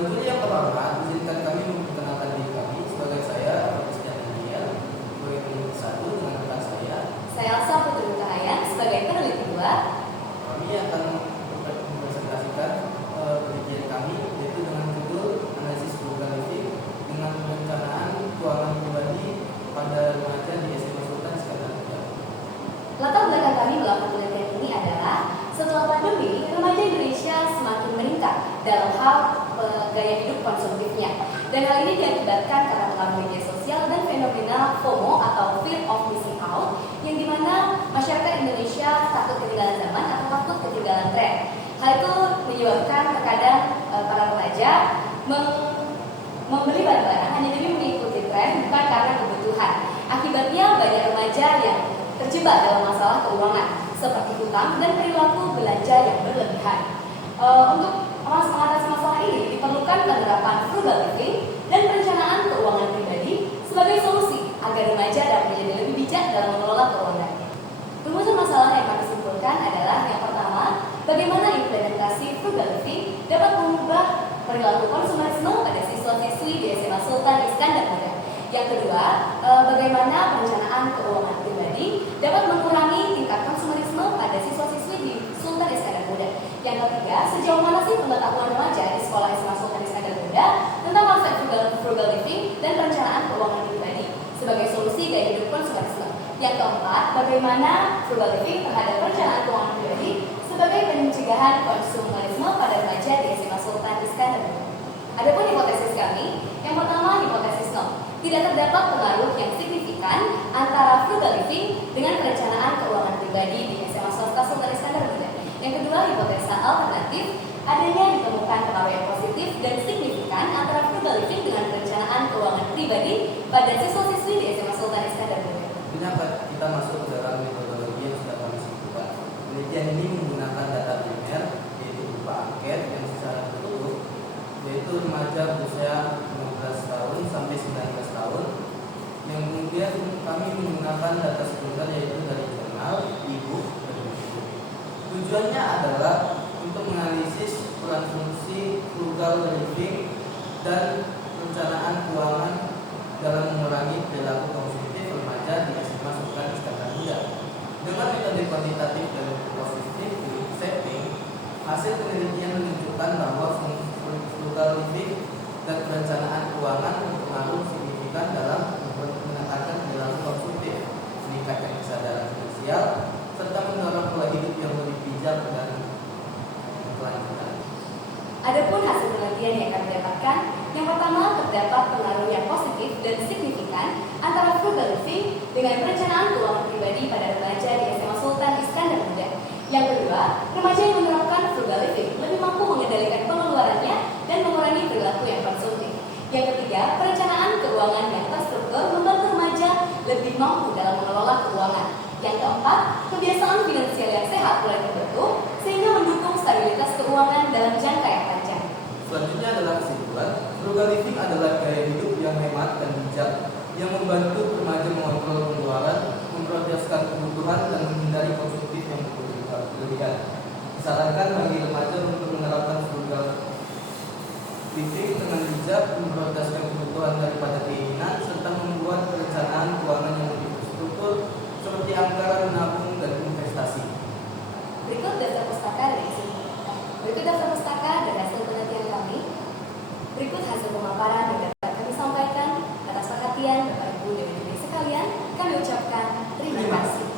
Selanjutnya yang pertama, izinkan kami memperkenalkan diri kami sebagai saya, Christian Daniel, sebagai peneliti 1 dengan rekan saya. Saya Elsa Putri Cahayan sebagai peneliti 2. Kami akan mempresentasikan penelitian kami, yaitu dengan judul analisis frugal living dengan perencanaan keuangan pribadi pada remaja di SMA Sultan Iskandar Muda. Latar belakang kami melakukan penelitian ini adalah setelah pandemi, remaja Indonesia semakin meningkat dalam hal gaya hidup konsumtifnya. Dan hal ini diakibatkan karena pengaruh media sosial dan fenomena FOMO atau Fear of Missing Out, yang dimana masyarakat Indonesia takut ketinggalan zaman atau takut ketinggalan tren. Hal itu menyebabkan terkadang para remaja membeli barang-barang hanya demi mengikuti tren, bukan karena kebutuhan. Akibatnya banyak remaja yang terjebak dalam masalah keuangan seperti hutang dan perilaku belanja yang berlebihan. Untuk mengatasi masalah ini diperlukan penerapan frugal living dan perencanaan keuangan pribadi sebagai solusi agar remaja dapat menjadi lebih bijak dalam mengelola keuangannya. Rumusan masalah yang kami simpulkan adalah yang pertama, bagaimana implementasi frugal living dapat mengubah perilaku konsumerisme pada siswa-siswi di SMA Sultan Iskandar Muda. Yang kedua, bagaimana perencanaan keuangan pribadi dapat mengurangi tingkat konsumerisme pada siswa-siswi di Sultan Iskandar Muda. Yang ketiga, sejauh mana sih pengetahuan remaja di sekolah SMA Sultan Iskandar Muda tentang konsep frugal living dan perencanaan keuangan pribadi sebagai solusi gaya hidup konsumerisme. Yang keempat, bagaimana frugal living terhadap perencanaan keuangan pribadi sebagai pencegahan konsumerisme pada remaja di SMA Sultan Iskandar Muda. Adapun hipotesis kami, yang pertama hipotesis 0. Tidak terdapat pengaruh yang signifikan antara frugal living dengan perencanaan keuangan pribadi di SMA Swasta Sultan Iskandar Muda. Yang kedua, hipotesa alternatif, adanya ditemukan pengaruh yang positif dan signifikan antara frugal living dengan perencanaan keuangan pribadi pada siswa-siswi di SMA Sultan Iskandar Muda. Kenapa kita masuk ke dalam metodologi yang sudah kami sebutkan? Penelitian ini menggunakan data primer, yaitu berupa angket yang secara tertutup, yaitu remaja berusia 15 tahun sampai 19 tahun, yang kemudian kami menggunakan data sekunder yaitu dari jurnal, e-book, dan buku. Tujuannya adalah untuk menganalisis peran fungsi frugal living dan perencanaan keuangan dalam mengurangi perilaku konsumtif remaja di SMA Sultan Iskandar Muda. Dengan metode kuantitatif dan qualitative setting, hasil penelitian menunjukkan bahwa frugal living dan perencanaan keuangan berpengaruh signifikan dalam menekankan perilaku konsumtif, meningkatkan kesadaran finansial, serta mendorong pola hidup yang lebih bijak dan berkelanjutan. Adapun hasil penelitian yang kami dapatkan, yang pertama terdapat pengaruh yang positif dan signifikan antara frugal living dengan perencanaan keuangan pribadi pada remaja di SMA Sultan Iskandar Muda. Yang kedua, remaja yang menerapkan frugal living lebih mampu mengendalikan pengeluarannya dan mengurangi perilaku yang konsumtif. Yang ketiga, perencanaan keuangan yang terstruktur membantu remaja lebih mampu dalam mengelola keuangan. Yang keempat, kebiasaan finansial yang sehat mulai terbentuk sehingga mendukung stabilitas keuangan dalam jangka yang panjang. Selanjutnya adalah kesimpulan, frugal living adalah gaya hidup yang hemat dan bijak yang membantu remaja mengontrol pengeluaran, memprioritaskan kebutuhan dan menghindari konsumtif yang berlebihan. Disarankan bagi remaja untuk menerapkan frugal living dengan bijak, memprioritaskan kebutuhan daripada keinginan, serta membuat perencanaan keuangan yang lebih terstruktur seperti anggaran menabung dan investasi. Berikut daftar pustaka dan hasil penelitian kami. Berikut hasil pemaparan yang dapat kami sampaikan. Atas perhatian Bapak Ibu dan Ibu sekalian, kami ucapkan terima kasih.